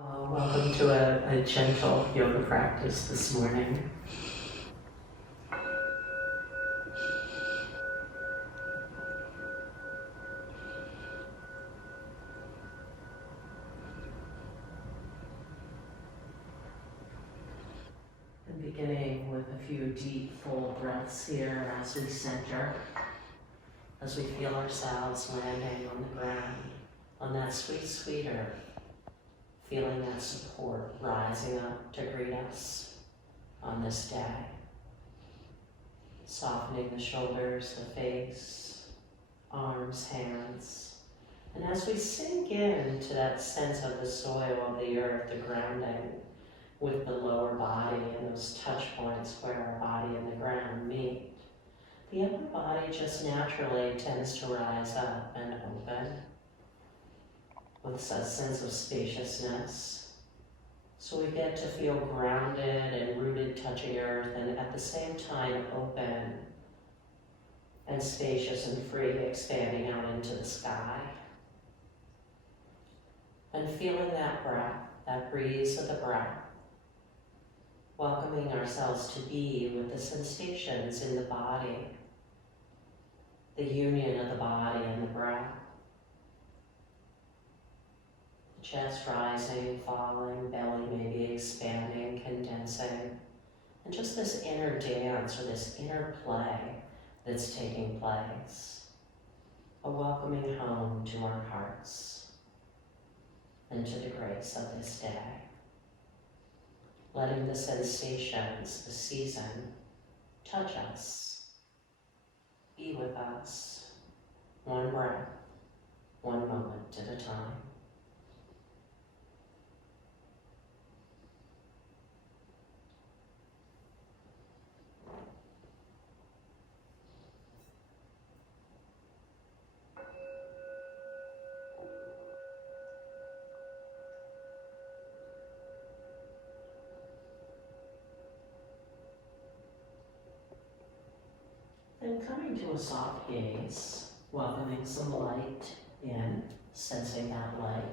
Welcome to a gentle yoga practice this morning. And beginning with a few deep, full breaths here as we center, as we feel ourselves landing on the ground, on that sweet, sweet earth. Feeling that support rising up to greet us on this day. Softening the shoulders, the face, arms, hands. And as we sink into that sense of the soil of the earth, the grounding with the lower body and those touch points where our body and the ground meet, the upper body just naturally tends to rise up and open, with a sense of spaciousness. So we get to feel grounded and rooted, touching earth, and at the same time open and spacious and free, expanding out into the sky. And feeling that breath, that breeze of the breath, welcoming ourselves to be with the sensations in the body, the union of the body and the breath. Chest rising, falling, belly maybe expanding, condensing, and just this inner dance or this inner play that's taking place. A welcoming home to our hearts and to the grace of this day. Letting the sensations, the season, touch us, be with us, one breath, one moment at a time. Then coming to a soft gaze, welcoming some light in, sensing that light.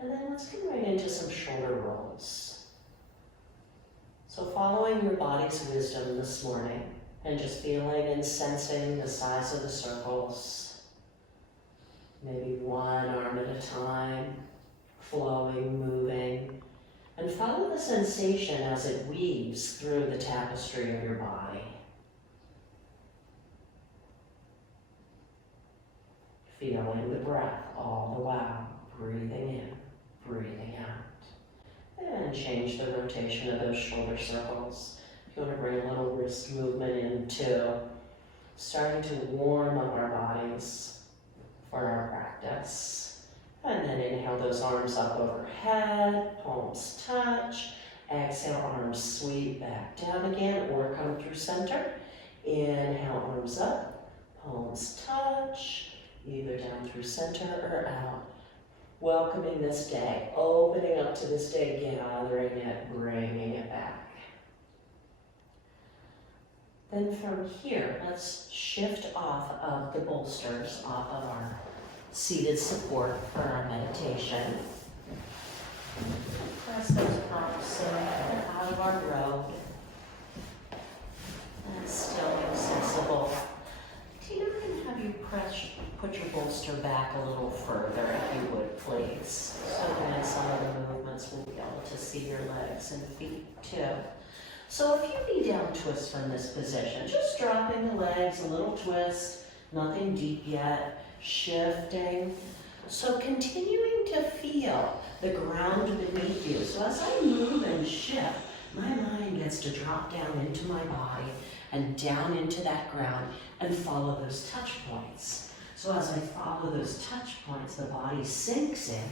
And then let's get right into some shoulder rolls. So following your body's wisdom this morning and just feeling and sensing the size of the circles. Maybe one arm at a time, flowing, moving. And follow the sensation as it weaves through the tapestry of your body. Feeling the breath all the while, breathing in, breathing out. And change the rotation of those shoulder circles. If you want to bring a little wrist movement in too. Starting to warm up our bodies for our practice. And then inhale those arms up overhead, palms touch. Exhale, arms sweep back down again or come through center. Inhale, arms up, palms touch. Either down through center or out. Welcoming this day, opening up to this day, gathering it, bringing it back. Then from here, let's shift off of the bolsters, off of our seated support for our meditation. Press those palms out of our road. And still accessible. Tina, I'm going to have you put your bolster back a little further, if you would, please. So then some of the movements will be able to see your legs and feet too. So if you knee down twist from this position, just dropping the legs, a little twist, nothing deep yet, shifting. So continuing to feel the ground beneath you. So as I move and shift, my mind gets to drop down into my body and down into that ground and follow those touch points. So as I follow those touch points, the body sinks in,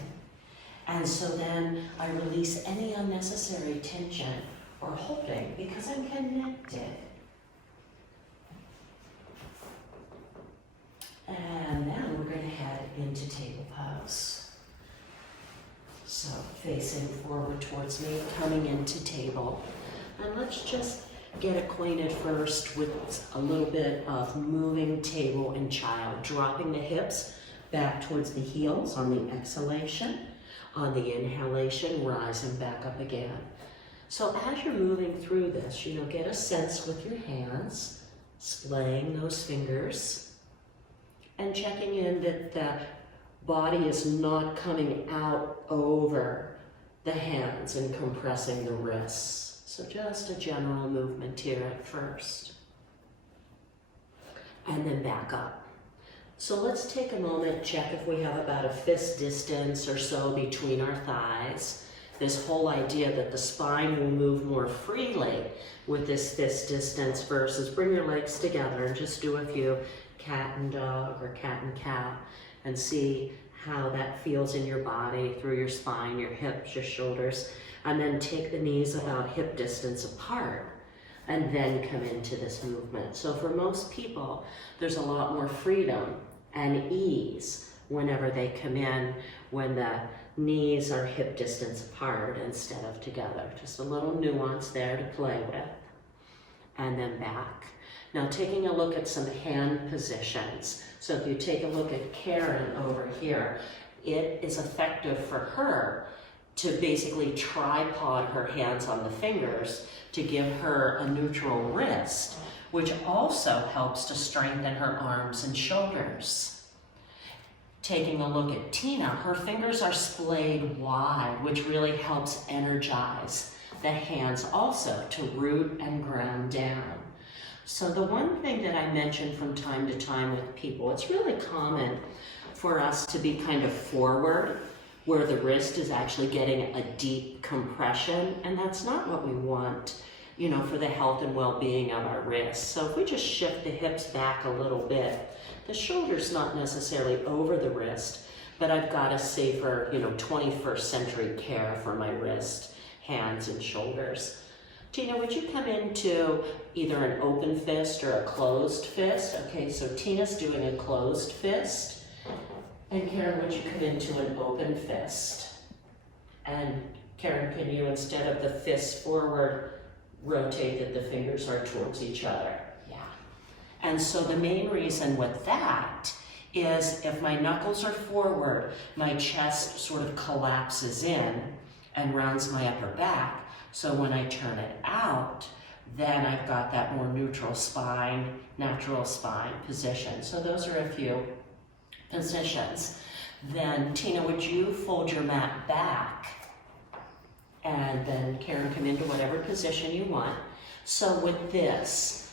and so then I release any unnecessary tension or holding because I'm connected. And now we're going to head into table pose. So facing forward towards me, coming into table. And let's just get acquainted first with a little bit of moving table and child, dropping the hips back towards the heels on the exhalation. On the inhalation, rise and back up again. So as you're moving through this, get a sense with your hands, splaying those fingers, and checking in that the body is not coming out over the hands and compressing the wrists. So just a general movement here at first. And then back up. So let's take a moment, check if we have about a fist distance or so between our thighs. This whole idea that the spine will move more freely with this fist distance versus bring your legs together and just do a few cat and dog or cat and cow and see how that feels in your body, through your spine, your hips, your shoulders, and then take the knees about hip distance apart and then come into this movement. So for most people, there's a lot more freedom and ease whenever they come in when the knees are hip distance apart instead of together. Just a little nuance there to play with. And then back. Now taking a look at some hand positions. So if you take a look at Karen over here, it is effective for her to basically tripod her hands on the fingers to give her a neutral wrist, which also helps to strengthen her arms and shoulders. Taking a look at Tina, her fingers are splayed wide, which really helps energize the hands also to root and ground down. So the one thing that I mention from time to time with people, it's really common for us to be kind of forward, where the wrist is actually getting a deep compression, and that's not what we want, for the health and well-being of our wrists. So if we just shift the hips back a little bit, the shoulder's not necessarily over the wrist, but I've got a safer, 21st century care for my wrist, hands, and shoulders. Tina, would you come into either an open fist or a closed fist? Okay, so Tina's doing a closed fist. And Karen, would you come into an open fist? And Karen, can you, instead of the fist forward, rotate that the fingers are towards each other? Yeah. And so the main reason with that is if my knuckles are forward, my chest sort of collapses in and rounds my upper back. So when I turn it out, then I've got that more neutral spine, natural spine position. So those are a few positions. Then Tina, would you fold your mat back? And then Karen, come into whatever position you want. So with this,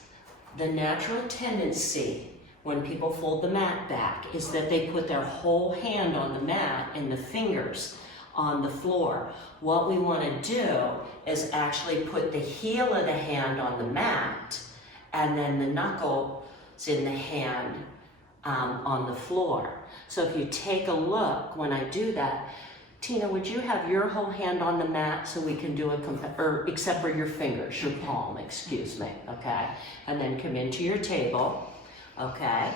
the natural tendency when people fold the mat back is that they put their whole hand on the mat and the fingers on the floor. What we want to do is actually put the heel of the hand on the mat and then the knuckles in the hand on the floor. So if you take a look when I do that, Tina, would you have your whole hand on the mat so we can do a except for your fingers, your palm, excuse me, okay? And then come into your table, okay?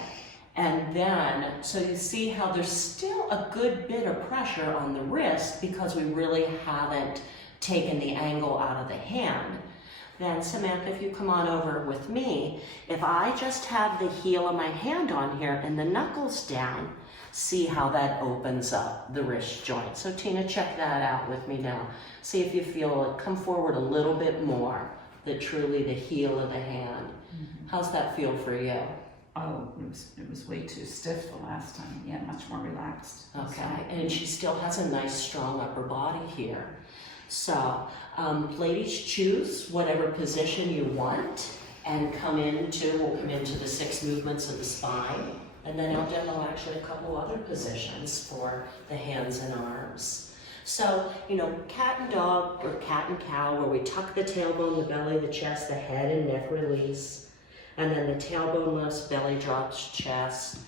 And then, so you see how there's still a good bit of pressure on the wrist because we really haven't taken the angle out of the hand. Then Samantha, if you come on over with me, if I just have the heel of my hand on here and the knuckles down, see how that opens up the wrist joint. So Tina, check that out with me now. See if you feel it come forward a little bit more, that truly the heel of the hand. Mm-hmm. How's that feel for you? Oh, it was way too stiff the last time. Yeah, much more relaxed. Okay, and she still has a nice strong upper body here. So, ladies, choose whatever position you want and we'll come into the 6 movements of the spine. And then I'll demo actually a couple other positions for the hands and arms. So, cat and dog or cat and cow, where we tuck the tailbone, the belly, the chest, the head and neck release. And then the tailbone lifts, belly drops, chest,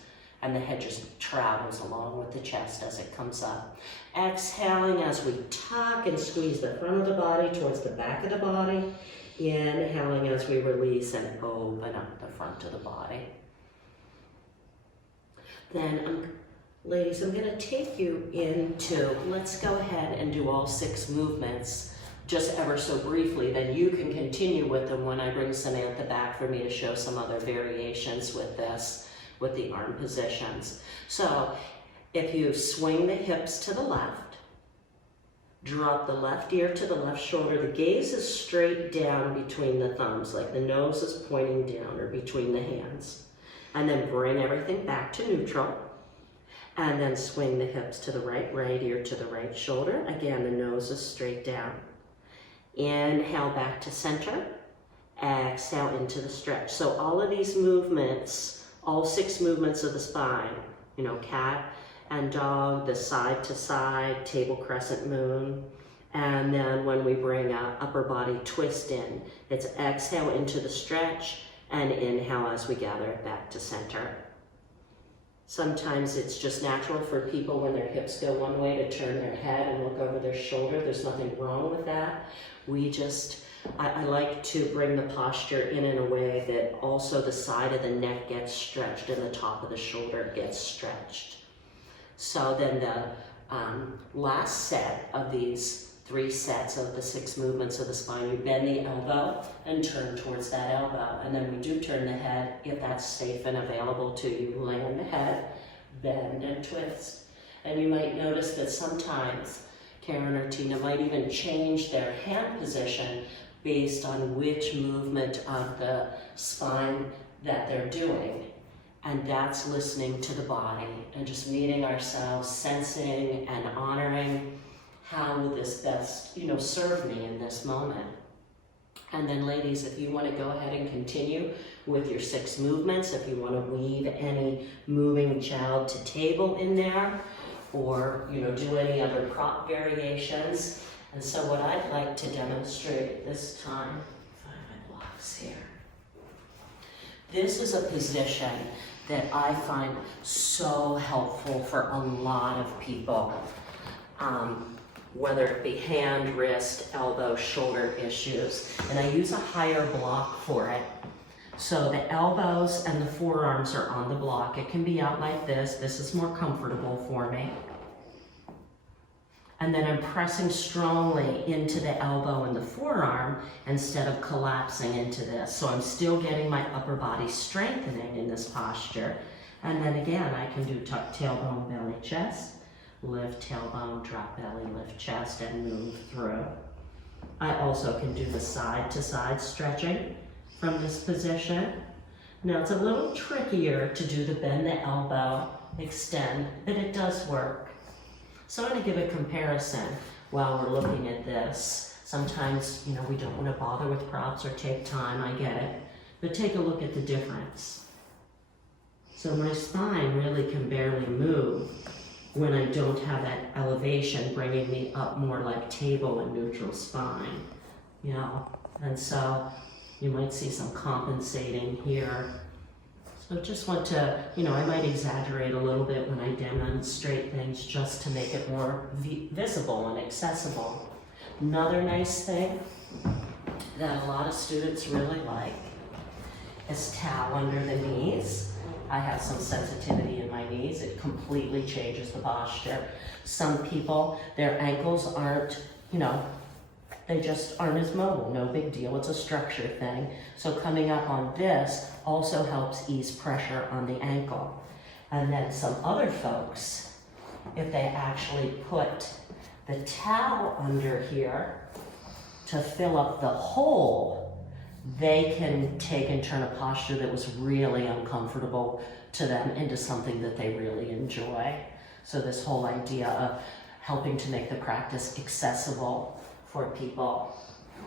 and the head just travels along with the chest as it comes up. Exhaling as we tuck and squeeze the front of the body towards the back of the body. Inhaling as we release and open up the front of the body. Then, ladies, I'm going to take you into, let's go ahead and do all 6 movements just ever so briefly, then you can continue with them when I bring Samantha back for me to show some other variations with this, with the arm positions. So if you swing the hips to the left, Drop the left ear to the left shoulder. The gaze is straight down between the thumbs, like the nose is pointing down or between the hands. And then bring everything back to neutral. And then swing the hips to the right, right ear to the right shoulder. Again, the nose is straight down. Inhale back to center. Exhale into the stretch. So all of these movements, all 6 movements of the spine, you know, cat and dog, the side to side, table crescent moon. And then when we bring a upper body twist in, it's exhale into the stretch and inhale as we gather it back to center. Sometimes it's just natural for people when their hips go one way to turn their head and look over their shoulder. There's nothing wrong with that. I like to bring the posture in a way that also the side of the neck gets stretched and the top of the shoulder gets stretched. So then the last set of these 3 sets of the 6 movements of the spine, you bend the elbow and turn towards that elbow. And then we do turn the head, if that's safe and available to you, lay on the head, bend and twist. And you might notice that sometimes Karen or Tina might even change their hand position based on which movement of the spine that they're doing. And that's listening to the body and just meeting ourselves, sensing and honoring how will this best, you know, serve me in this moment. And then ladies, if you want to go ahead and continue with your 6 movements, if you want to weave any moving child to table in there, or, you know, do any other prop variations. And so what I'd like to demonstrate this time, find my blocks here. This is a position that I find so helpful for a lot of people, whether it be hand, wrist, elbow, shoulder issues. And I use a higher block for it. So the elbows and the forearms are on the block. It can be out like this. This is more comfortable for me. And then I'm pressing strongly into the elbow and the forearm instead of collapsing into this. So I'm still getting my upper body strengthening in this posture. And then again, I can do tuck tailbone, belly, chest, lift tailbone, drop belly, lift chest, and move through. I also can do the side to side stretching from this position. Now it's a little trickier to do the bend the elbow, extend, but it does work. So I'm going to give a comparison while we're looking at this. Sometimes, you know, we don't want to bother with props or take time, I get it. But take a look at the difference. So my spine really can barely move when I don't have that elevation bringing me up more like table and neutral spine, you know. And so you might see some compensating here. So just want to, you know, I might exaggerate a little bit when I demonstrate things just to make it more visible and accessible. Another nice thing that a lot of students really like is towel under the knees. I have some sensitivity in my knees. It completely changes the posture. Some people, their ankles aren't, you know, they just aren't as mobile. No big deal. It's a structure thing. So coming up on this also helps ease pressure on the ankle. And then some other folks, if they actually put the towel under here to fill up the hole, they can take and turn a posture that was really uncomfortable to them into something that they really enjoy. So this whole idea of helping to make the practice accessible for people.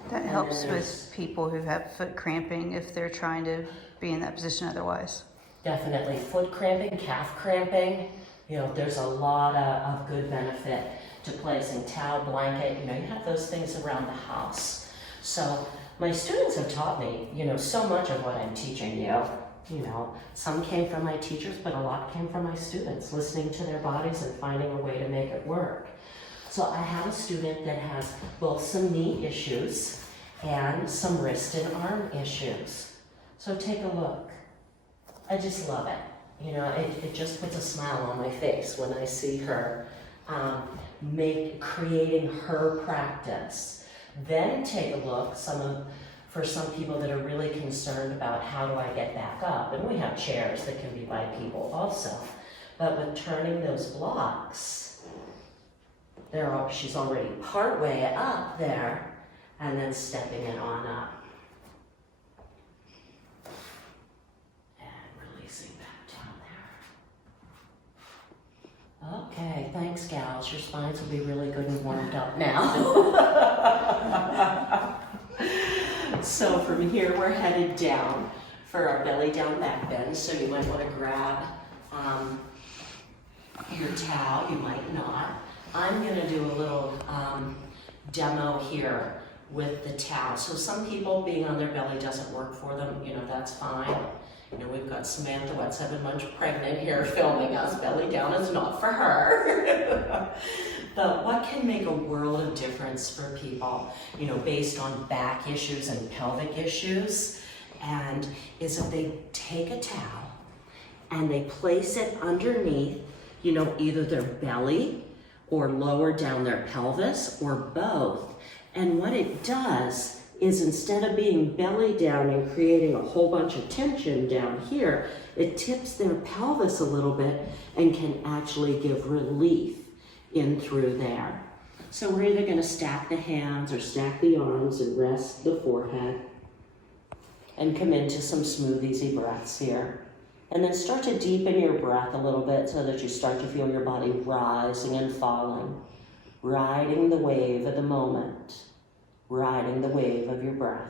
That helps with people who have foot cramping if they're trying to be in that position otherwise. Definitely. Foot cramping, calf cramping, you know, there's a lot of good benefit to placing towel, blanket, you know, you have those things around the house. So my students have taught me, you know, so much of what I'm teaching you. You know, some came from my teachers, but a lot came from my students, listening to their bodies and finding a way to make it work. So I have a student that has both some knee issues and some wrist and arm issues. So take a look. I just love it. You know, it just puts a smile on my face when I see her creating her practice. Then take a look, for some people that are really concerned about how do I get back up. And we have chairs that can be by people also. But with turning those blocks, She's already part way up there, and then stepping it on up. And releasing back down there. Okay, thanks gals. Your spines will be really good and warmed up now. So from here, we're headed down for our belly down back bend. So you might want to grab your towel, you might not. I'm gonna do a little demo here with the towel. So some people, being on their belly doesn't work for them, you know, that's fine. You know, we've got Samantha, what, 7 months pregnant here filming us. Belly down is not for her. But what can make a world of difference for people, you know, based on back issues and pelvic issues, and is if they take a towel and they place it underneath, you know, either their belly or lower down their pelvis or both. And what it does is instead of being belly down and creating a whole bunch of tension down here, it tips their pelvis a little bit and can actually give relief in through there. So we're either gonna stack the hands or stack the arms and rest the forehead and come into some smooth, easy breaths here. And then start to deepen your breath a little bit so that you start to feel your body rising and falling, riding the wave of the moment, riding the wave of your breath.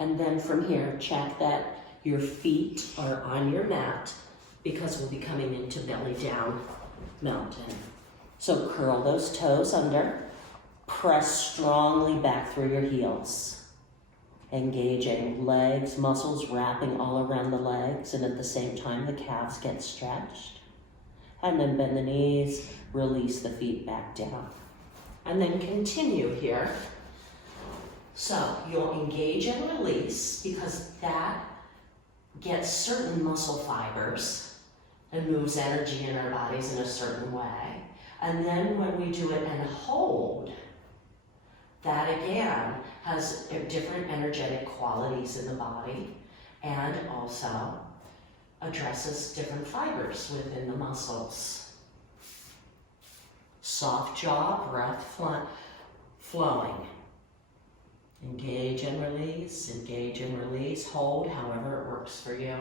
And then from here, check that your feet are on your mat because we'll be coming into belly down mountain. So curl those toes under, press strongly back through your heels. Engaging legs, muscles wrapping all around the legs, and at the same time the calves get stretched. And then bend the knees, release the feet back down. And then continue here. So you'll engage and release because that gets certain muscle fibers and moves energy in our bodies in a certain way. And then when we do it and hold, that again has different energetic qualities in the body and also addresses different fibers within the muscles. Soft jaw, breath flowing. Engage and release, hold however it works for you.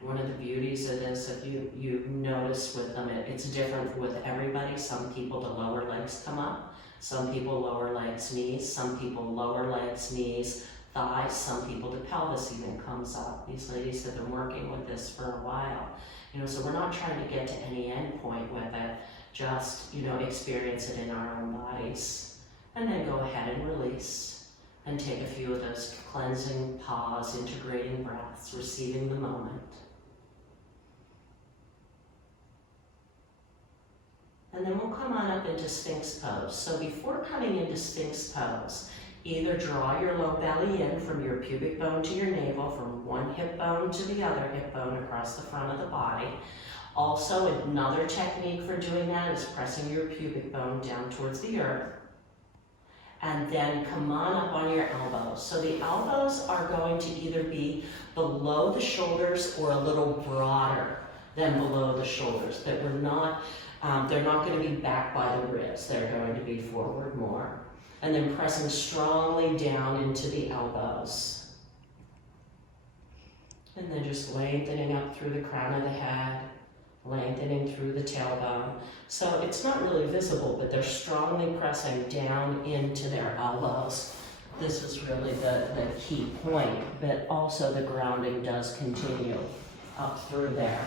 One of the beauties of this, if you notice with them, it's different with everybody. Some people, the lower legs come up. Some people, lower legs, knees. Some people, lower legs, knees, thighs. Some people, the pelvis even comes up. These ladies have been working with this for a while. You know, so we're not trying to get to any end point with it. Just, you know, experience it in our own bodies. And then go ahead and release. And take a few of those cleansing, pause, integrating breaths, receiving the moment. And then we'll come on up into Sphinx pose. So before coming into Sphinx pose, either draw your low belly in from your pubic bone to your navel, from one hip bone to the other hip bone across the front of the body. Also, another technique for doing that is pressing your pubic bone down towards the earth. And then come on up on your elbows. So the elbows are going to either be below the shoulders or a little broader than below the shoulders. That we're not, they're not going to be back by the ribs. They're going to be forward more. And then pressing strongly down into the elbows. And then just lengthening up through the crown of the head, lengthening through the tailbone. So it's not really visible, but they're strongly pressing down into their elbows. This is really the key point, but also the grounding does continue up through there.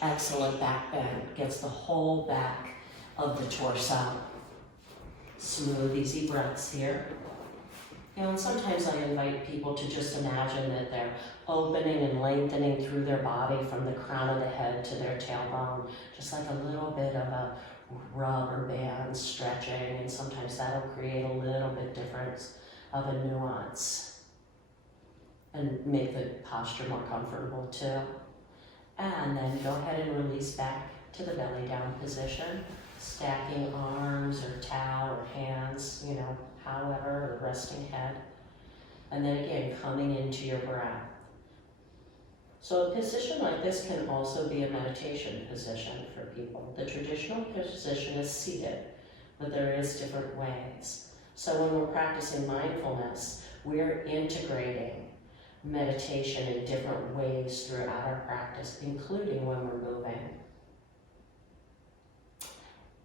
Excellent back bend, gets the whole back of the torso. Smooth, easy breaths here. You know, and sometimes I invite people to just imagine that they're opening and lengthening through their body from the crown of the head to their tailbone, just like a little bit of a rubber band stretching, and sometimes that'll create a little bit difference of a nuance and make the posture more comfortable too. And then go ahead and release back to the belly down position, stacking arms or towel or hands, you know, however, or resting head. And then again, coming into your breath. So a position like this can also be a meditation position for people. The traditional position is seated, but there is different ways. So when we're practicing mindfulness, we're integrating meditation in different ways throughout our practice, including when we're moving.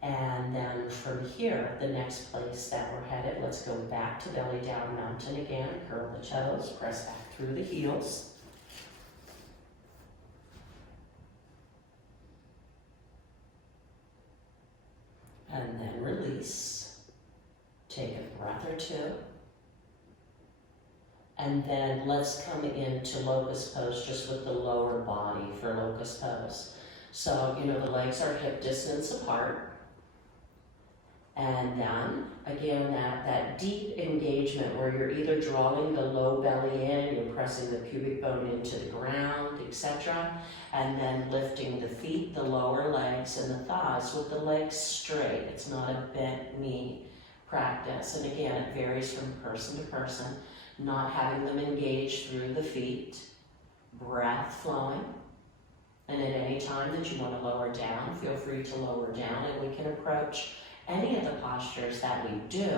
And then from here, the next place that we're headed, let's go back to belly down mountain again, curl the toes, press back through the heels. And then release. Take a breath or two. And then let's come into locust pose just with the lower body for locust pose. So, the legs are hip distance apart. And then, again, that deep engagement where you're either drawing the low belly in, you're pressing the pubic bone into the ground, etc. And then lifting the feet, the lower legs, and the thighs with the legs straight. It's not a bent knee practice. And again, it varies from person to person. Not having them engage through the feet. Breath flowing. And at any time that you want to lower down, feel free to lower down, and we can approach any of the postures that we do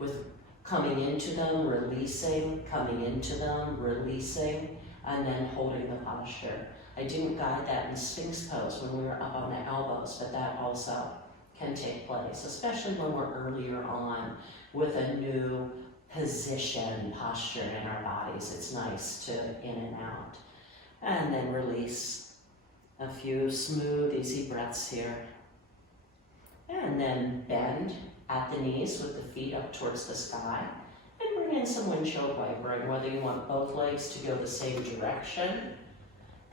with coming into them, releasing, coming into them, releasing, and then holding the posture. I didn't guide that in Sphinx pose when we were up on the elbows, but that also can take place, especially when we're earlier on with a new position, posture in our bodies. It's nice to in and out. And then release. A few smooth, easy breaths here. And then bend at the knees with the feet up towards the sky. And bring in some windshield wipering, whether you want both legs to go the same direction.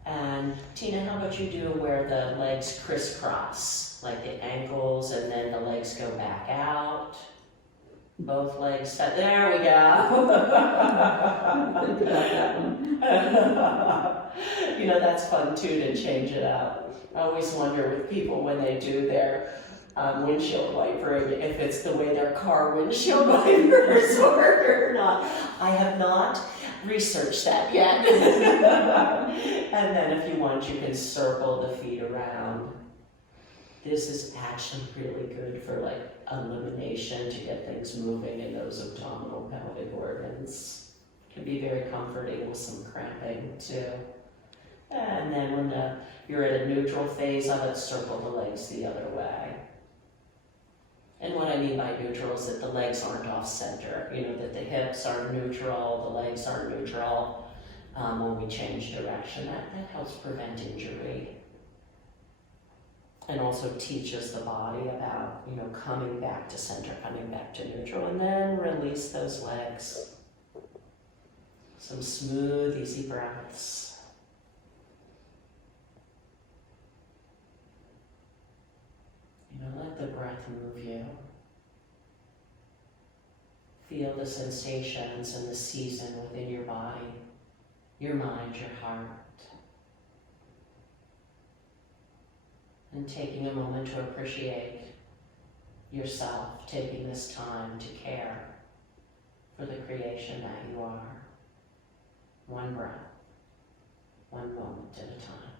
And Tina, how about you do where the legs crisscross, like the ankles, and then the legs go back out. Both legs, there we go. Think about that one. That's fun too, to change it up. I always wonder with people when they do their windshield wipering, if it's the way their car windshield wipers work or not. I have not researched that yet. And then if you want, you can circle the feet around. This is actually really good for like elimination, to get things moving in those abdominal pelvic organs. It can be very comforting with some cramping too. And then when you're at a neutral phase of it, circle the legs the other way. And what I mean by neutral is that the legs aren't off center, that the hips are neutral, the legs are neutral when we change direction. That helps prevent injury. And also teaches the body about, coming back to center, coming back to neutral, and then release those legs. Some smooth, easy breaths. Let the breath move you. Feel the sensations and the season within your body, your mind, your heart. And taking a moment to appreciate yourself, taking this time to care for the creation that you are. One breath, one moment at a time.